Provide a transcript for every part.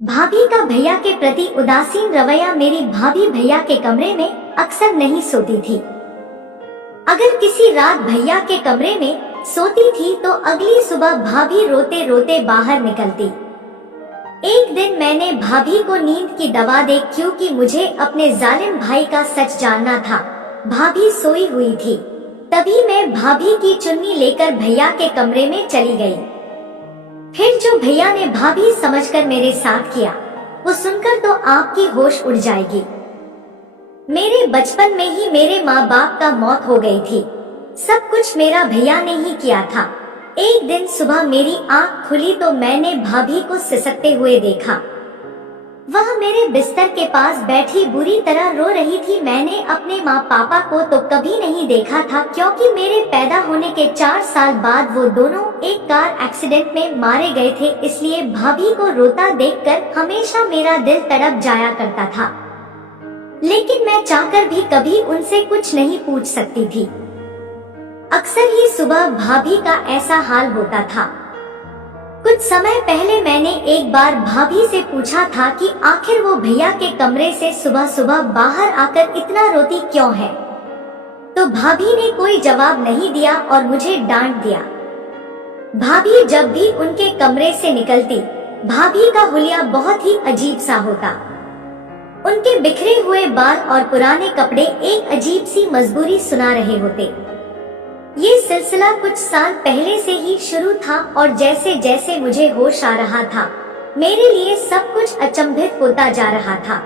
भाभी का भैया के प्रति उदासीन रवैया। मेरी भाभी भैया के कमरे में अक्सर नहीं सोती थी। अगर किसी रात भैया के कमरे में सोती थी तो अगली सुबह भाभी रोते रोते बाहर निकलती। एक दिन मैंने भाभी को नींद की दवा दी क्योंकि मुझे अपने जालिम भाई का सच जानना था। भाभी सोई हुई थी। तभी मैं भाभी की चुन्नी लेकर भैया के कमरे में चली गई। फिर जो भैया ने भाभी समझकर मेरे साथ किया वो सुनकर तो आपकी होश उड़ जाएगी। मेरे बचपन में ही मेरे माँ बाप का मौत हो गई थी। सब कुछ मेरा भैया ने ही किया था। एक दिन सुबह मेरी आँख खुली तो मैंने भाभी को सिसकते हुए देखा। वह मेरे बिस्तर के पास बैठी बुरी तरह रो रही थी। मैंने अपने माँ पापा को तो कभी नहीं देखा था क्योंकि मेरे पैदा होने के 4 साल बाद वो दोनों एक कार एक्सीडेंट में मारे गए थे, इसलिए भाभी को रोता देखकर हमेशा मेरा दिल तड़प जाया करता था। लेकिन मैं चाहकर भी कभी उनसे कुछ नहीं पूछ सकती थी। अक्सर ही सुबह भाभी का ऐसा हाल होता था। कुछ समय पहले मैंने एक बार भाभी से पूछा था कि आखिर वो भैया के कमरे से सुबह सुबह बाहर आकर इतना रोती क्यों है, तो भाभी ने कोई जवाब नहीं दिया और मुझे डांट दिया। भाभी जब भी उनके कमरे से निकलती, भाभी का हुलिया बहुत ही अजीब सा होता। उनके बिखरे हुए बाल और पुराने कपड़े एक अजीब सी मजबूरी सुना रहे होते। ये सिलसिला कुछ साल पहले से ही शुरू था और जैसे जैसे मुझे होश आ रहा था मेरे लिए सब कुछ अचंभित होता जा रहा था।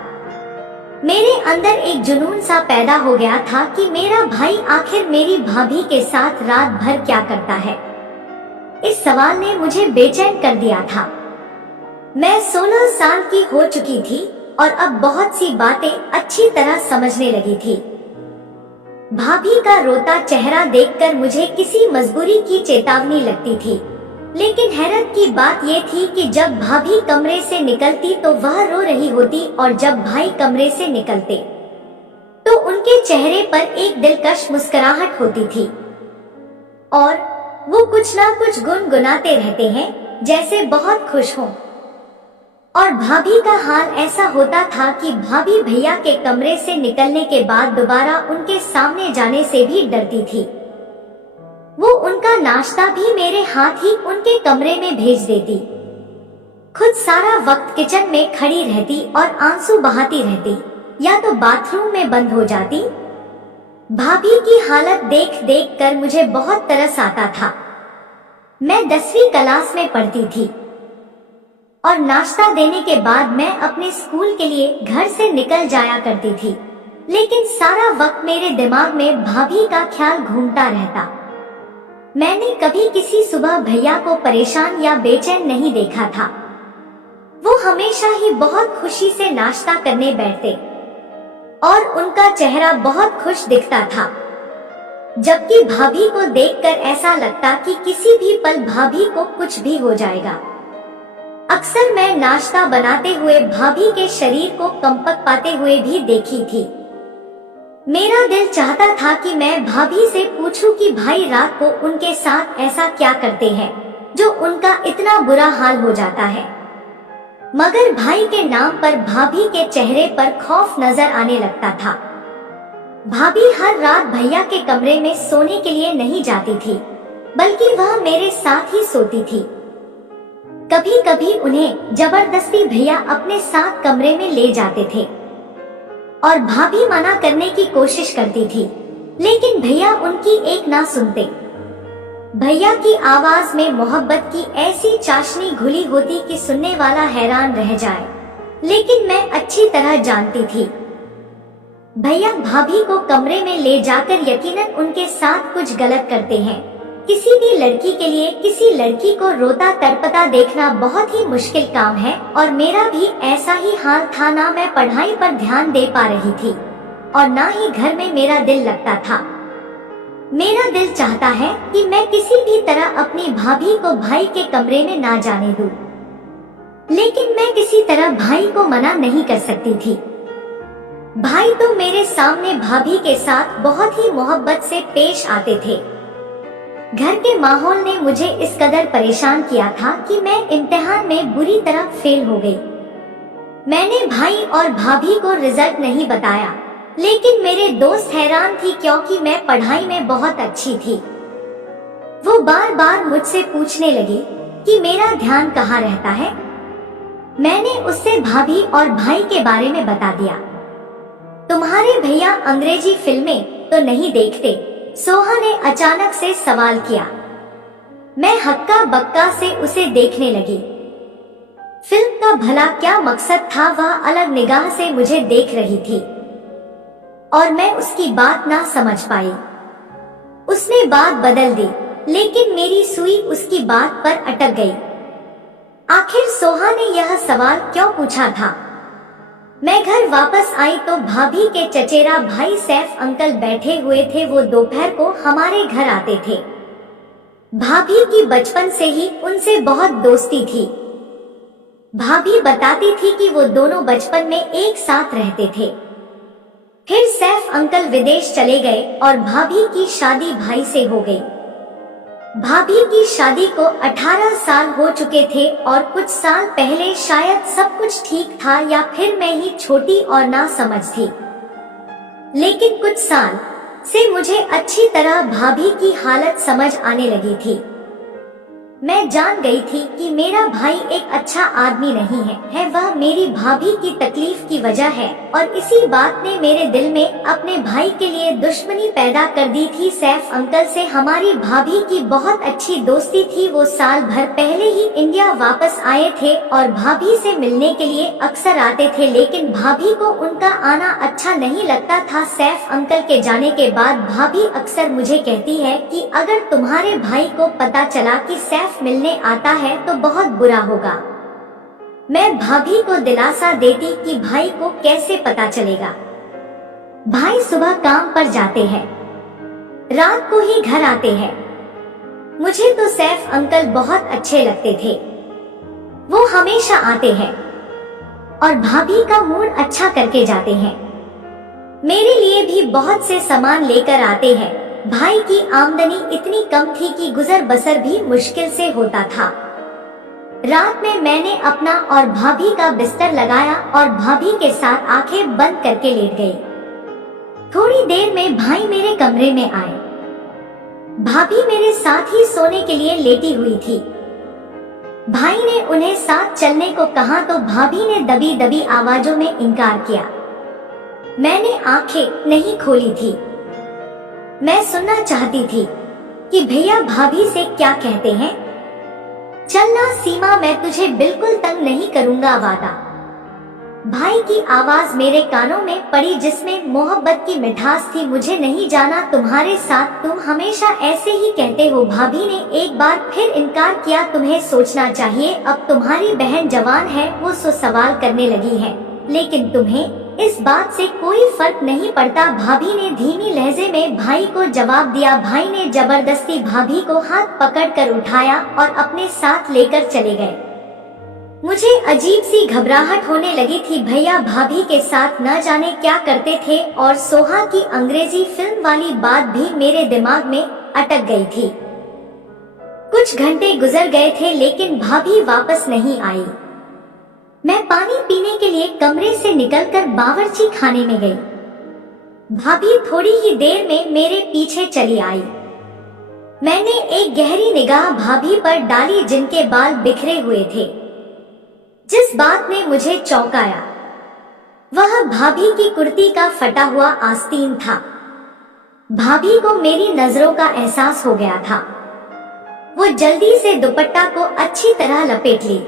मेरे अंदर एक जुनून सा पैदा हो गया था कि मेरा भाई आखिर मेरी भाभी के साथ रात भर क्या करता है। इस सवाल ने मुझे बेचैन कर दिया था। मैं 16 साल की हो चुकी थी और अब बहुत सी बातें अच्छी तरह समझने लगी थी। भाभी का रोता चेहरा देखकर मुझे किसी मजबूरी की चेतावनी लगती थी, लेकिन हैरत की बात ये थी कि जब भाभी कमरे से निकलती तो वह रो रही होती और जब भाई कमरे से निकलते तो उनके चेहरे पर एक दिलकश मुस्कुराहट होती थी और वो कुछ ना कुछ गुनगुनाते रहते हैं जैसे बहुत खुश हों। और भाभी का हाल ऐसा होता था कि भाभी भैया के कमरे से निकलने के बाद दोबारा उनके सामने जाने से भी डरती थी। वो उनका नाश्ता भी मेरे हाथ ही उनके कमरे में भेज देती। खुद सारा वक्त किचन में खड़ी रहती और आंसू बहाती रहती या तो बाथरूम में बंद हो जाती। भाभी की हालत देख देख कर मुझे बहुत तरस आता था। मैं 10वीं क्लास में पढ़ती थी और नाश्ता देने के बाद मैं अपने स्कूल के लिए घर से निकल जाया करती थी, लेकिन सारा वक्त मेरे दिमाग में भाभी का ख्याल घूमता रहता। मैंने कभी किसी सुबह भैया को परेशान या बेचैन नहीं देखा था। वो हमेशा ही बहुत खुशी से नाश्ता करने बैठते और उनका चेहरा बहुत खुश दिखता था, जबकि भाभी को देखकर ऐसा लगता कि किसी भी पल भाभी को कुछ भी हो जाएगा। अक्सर मैं नाश्ता बनाते हुए भाभी के शरीर को कंपक पाते हुए भी देखी थी। मेरा दिल चाहता था कि मैं भाभी से पूछूं कि भाई रात को उनके साथ ऐसा क्या करते हैं जो उनका इतना बुरा हाल हो जाता है, मगर भाई के नाम पर भाभी के चेहरे पर खौफ नजर आने लगता था। भाभी हर रात भैया के कमरे में सोने के लिए नहीं जाती थी, बल्कि वह मेरे साथ ही सोती थी। कभी कभी उन्हें जबरदस्ती भैया अपने साथ कमरे में ले जाते थे और भाभी मना करने की कोशिश करती थी, लेकिन भैया उनकी एक ना सुनते। भैया की आवाज में मोहब्बत की ऐसी चाशनी घुली होती कि सुनने वाला हैरान रह जाए, लेकिन मैं अच्छी तरह जानती थी भैया भाभी को कमरे में ले जाकर यकीनन उनके साथ कुछ गलत करते हैं। किसी भी लड़की के लिए किसी लड़की को रोता तड़पता देखना बहुत ही मुश्किल काम है और मेरा भी ऐसा ही हाल था। ना मैं पढ़ाई पर ध्यान दे पा रही थी और ना ही घर में मेरा दिल लगता था। मेरा दिल चाहता है कि मैं किसी भी तरह अपनी भाभी को भाई के कमरे में ना जाने दूं, लेकिन मैं किसी तरह भाई को मना नहीं कर सकती थी। भाई तो मेरे सामने भाभी के साथ बहुत ही मोहब्बत से पेश आते थे। घर के माहौल ने मुझे इस कदर परेशान किया था कि मैं इम्तिहान में बुरी तरह फेल हो गई। मैंने भाई और भाभी को रिजल्ट नहीं बताया, लेकिन मेरे दोस्त हैरान थी क्योंकि मैं पढ़ाई में बहुत अच्छी थी। वो बार बार मुझसे पूछने लगी कि मेरा ध्यान कहाँ रहता है। मैंने उससे भाभी और भाई के बारे में बता दिया। तुम्हारे भैया अंग्रेजी फिल्में तो नहीं देखते? सोहा ने अचानक से सवाल किया। मैं हक्का बक्का से उसे देखने लगी। फिल्म का भला क्या मकसद था? वह अलग निगाह से मुझे देख रही थी और मैं उसकी बात ना समझ पाई। उसने बात बदल दी, लेकिन मेरी सुई उसकी बात पर अटक गई। आखिर सोहा ने यह सवाल क्यों पूछा था? मैं घर वापस आई तो भाभी के चचेरा भाई सैफ अंकल बैठे हुए थे। वो दोपहर को हमारे घर आते थे। भाभी की बचपन से ही उनसे बहुत दोस्ती थी। भाभी बताती थी कि वो दोनों बचपन में एक साथ रहते थे। फिर सैफ अंकल विदेश चले गए और भाभी की शादी भाई से हो गई। भाभी की शादी को 18 साल हो चुके थे और कुछ साल पहले शायद सब कुछ ठीक था या फिर मैं ही छोटी और ना समझ थी। लेकिन कुछ साल से मुझे अच्छी तरह भाभी की हालत समझ आने लगी थी। मैं जान गई थी कि मेरा भाई एक अच्छा आदमी नहीं है वह मेरी भाभी की तकलीफ की वजह है और इसी बात ने मेरे दिल में अपने भाई के लिए दुश्मनी पैदा कर दी थी। सैफ अंकल से हमारी भाभी की बहुत अच्छी दोस्ती थी। वो साल भर पहले ही इंडिया वापस आए थे और भाभी से मिलने के लिए अक्सर आते थे, लेकिन भाभी को उनका आना अच्छा नहीं लगता था। सैफ अंकल के जाने के बाद भाभी अक्सर मुझे कहती है कि अगर तुम्हारे भाई को पता चला कि सैफ मिलने आता है तो बहुत बुरा होगा। मैं भाभी को दिलासा देती कि भाई को कैसे पता चलेगा। भाई सुबह काम पर जाते हैं, रात को ही घर आते हैं। मुझे तो सैफ अंकल बहुत अच्छे लगते थे। वो हमेशा आते हैं और भाभी का मूड अच्छा करके जाते हैं। मेरे लिए भी बहुत से सामान लेकर आते हैं। भाई की आमदनी इतनी कम थी कि गुजर बसर भी मुश्किल से होता था। रात में मैंने अपना और भाभी का बिस्तर लगाया और भाभी के साथ आंखें बंद करके लेट गई। थोड़ी देर में भाई मेरे कमरे में आए। भाभी मेरे साथ ही सोने के लिए लेटी हुई थी। भाई ने उन्हें साथ चलने को कहा तो भाभी ने दबी दबी आवाजों में इनकार किया। मैंने आंखें नहीं खोली थी। मैं सुनना चाहती थी कि भैया भाभी से क्या कहते हैं। चलना सीमा, मैं तुझे बिल्कुल तंग नहीं करूंगा, वादा। भाई की आवाज मेरे कानों में पड़ी जिसमें मोहब्बत की मिठास थी। मुझे नहीं जाना तुम्हारे साथ, तुम हमेशा ऐसे ही कहते हो। भाभी ने एक बार फिर इनकार किया। तुम्हें सोचना चाहिए, अब तुम्हारी बहन जवान है, वो सवाल करने लगी है, लेकिन तुम्हें इस बात से कोई फर्क नहीं पड़ता। भाभी ने धीमी लहजे में भाई को जवाब दिया। भाई ने जबरदस्ती भाभी को हाथ पकड़कर उठाया और अपने साथ लेकर चले गए। मुझे अजीब सी घबराहट होने लगी थी। भैया भाभी के साथ न जाने क्या करते थे और सोहा की अंग्रेजी फिल्म वाली बात भी मेरे दिमाग में अटक गई थी। कुछ घंटे गुजर गए थे लेकिन भाभी वापस नहीं आई। मैं पानी पीने के लिए कमरे से निकलकर बावर्ची खाने में गई। भाभी थोड़ी ही देर में मेरे पीछे चली आई। मैंने एक गहरी निगाह भाभी पर डाली जिनके बाल बिखरे हुए थे। जिस बात ने मुझे चौंकाया वह भाभी की कुर्ती का फटा हुआ आस्तीन था। भाभी को मेरी नजरों का एहसास हो गया था। वो जल्दी से दुपट्टा को अच्छी तरह लपेट ली।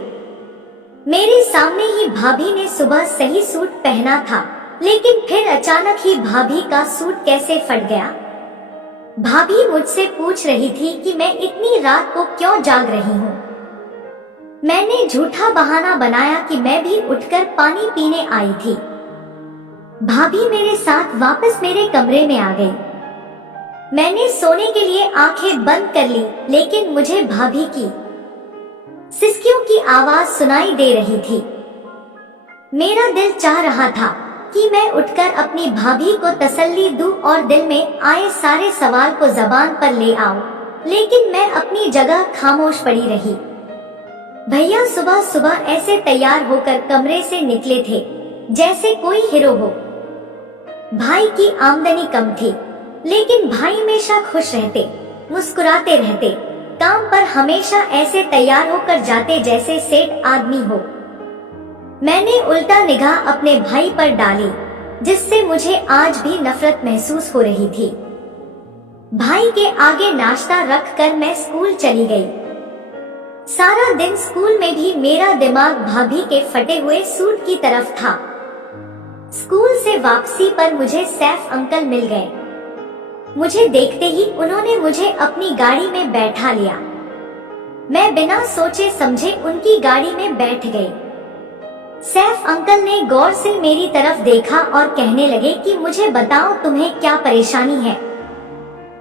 मेरे सामने ही भाभी ने सुबह सही सूट पहना था, लेकिन फिर अचानक ही भाभी का सूट कैसे फट गया। भाभी मुझसे पूछ रही थी कि मैं इतनी रात को क्यों जाग रही हूँ। मैंने झूठा बहाना बनाया कि मैं भी उठकर पानी पीने आई थी। भाभी मेरे साथ वापस मेरे कमरे में आ गई। मैंने सोने के लिए आंखें बंद कर ली, लेकिन मुझे भाभी की सिसकियों की आवाज सुनाई दे रही थी। मेरा दिल चाह रहा था कि मैं उठकर अपनी भाभी को तसल्ली दूं और दिल में आए सारे सवाल को जबान पर ले आऊं, लेकिन मैं अपनी जगह खामोश पड़ी रही। भैया सुबह सुबह ऐसे तैयार होकर कमरे से निकले थे जैसे कोई हीरो हो। भाई की आमदनी कम थी, लेकिन भाई हमेशा खुश रहते, मुस्कुराते रहते, काम पर हमेशा ऐसे तैयार होकर जाते जैसे सेठ आदमी हो। मैंने उल्टा निगाह अपने भाई पर डाली, जिससे मुझे आज भी नफरत महसूस हो रही थी। भाई के आगे नाश्ता रखकर मैं स्कूल चली गई। सारा दिन स्कूल में भी मेरा दिमाग भाभी के फटे हुए सूट की तरफ था। स्कूल से वापसी पर मुझे सैफ अंकल मिल गए। मुझे देखते ही उन्होंने मुझे अपनी गाड़ी में बैठा लिया। मैं बिना सोचे समझे उनकी गाड़ी में बैठ गई। सैफ अंकल ने गौर से मेरी तरफ देखा और कहने लगे कि मुझे बताओ तुम्हें क्या परेशानी है,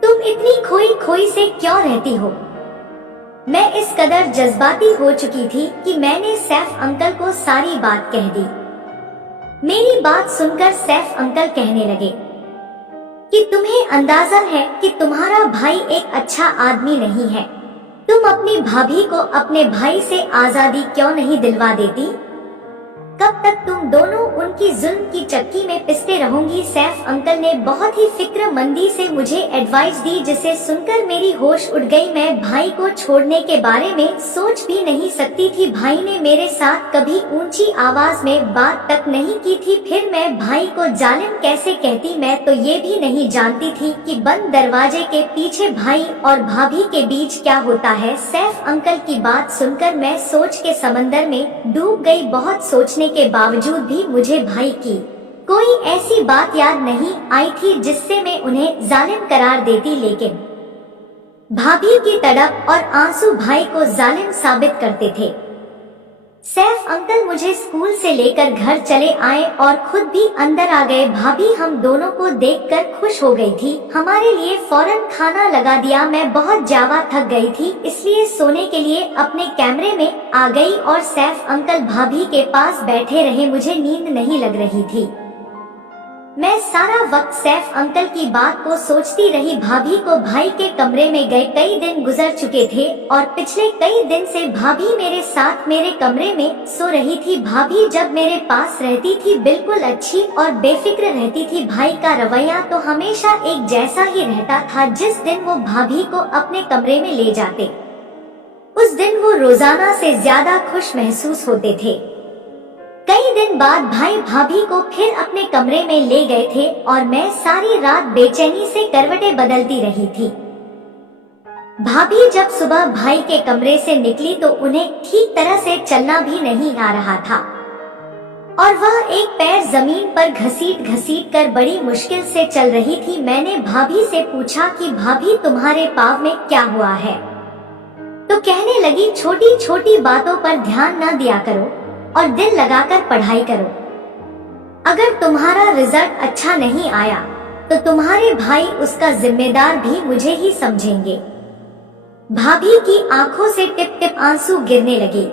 तुम इतनी खोई खोई से क्यों रहती हो। मैं इस कदर जज्बाती हो चुकी थी कि मैंने सैफ अंकल को सारी बात कह दी। मेरी बात सुनकर सैफ अंकल कहने लगे कि तुम्हें अंदाजा है कि तुम्हारा भाई एक अच्छा आदमी नहीं है। तुम अपनी भाभी को अपने भाई से आजादी क्यों नहीं दिलवा देती? कब तक तुम दोनों उनकी जुल्म की चक्की में पिसते रहोगी? सैफ अंकल ने बहुत ही फिक्रमंदी से मुझे एडवाइस दी, जिसे सुनकर मेरी होश उड़ गई। मैं भाई को छोड़ने के बारे में सोच भी नहीं सकती थी। भाई ने मेरे साथ कभी ऊंची आवाज में बात तक नहीं की थी, फिर मैं भाई को जालिम कैसे कहती? मैं तो ये भी नहीं जानती थी कि बंद दरवाजे के पीछे भाई और भाभी के बीच क्या होता है। सैफ अंकल की बात सुनकर मैं सोच के समंदर में डूब गई। बहुत सोचने के बावजूद भी मुझे भाई की कोई ऐसी बात याद नहीं आई थी जिससे मैं उन्हें जालिम करार देती, लेकिन भाभी की तड़प और आंसू भाई को जालिम साबित करते थे। सैफ अंकल मुझे स्कूल से लेकर घर चले आए और खुद भी अंदर आ गए। भाभी हम दोनों को देखकर खुश हो गई थी, हमारे लिए फौरन खाना लगा दिया। मैं बहुत ज्यादा थक गई थी, इसलिए सोने के लिए अपने कमरे में आ गई और सैफ अंकल भाभी के पास बैठे रहे। मुझे नींद नहीं लग रही थी। मैं सारा वक्त सैफ अंकल की बात को सोचती रही। भाभी को भाई के कमरे में गए कई दिन गुजर चुके थे और पिछले कई दिन से भाभी मेरे साथ मेरे कमरे में सो रही थी। भाभी जब मेरे पास रहती थी बिल्कुल अच्छी और बेफिक्र रहती थी। भाई का रवैया तो हमेशा एक जैसा ही रहता था। जिस दिन वो भाभी को अपने कमरे में ले जाते, उस दिन वो रोजाना से ज्यादा खुश महसूस होते थे। कई दिन बाद भाई भाभी को फिर अपने कमरे में ले गए थे और मैं सारी रात बेचैनी से करवटें बदलती रही थी। भाभी जब सुबह भाई के कमरे से निकली तो उन्हें ठीक तरह से चलना भी नहीं आ रहा था और वह एक पैर जमीन पर घसीट घसीट कर बड़ी मुश्किल से चल रही थी। मैंने भाभी से पूछा कि भाभी तुम्हारे पाँव में क्या हुआ है? तो कहने लगी, छोटी छोटी बातों पर ध्यान न दिया करो और दिल लगाकर पढ़ाई करो। अगर तुम्हारा रिजल्ट अच्छा नहीं आया तो तुम्हारे भाई उसका जिम्मेदार भी मुझे ही समझेंगे। भाभी की आंखों से टिप टिप आंसू गिरने लगे।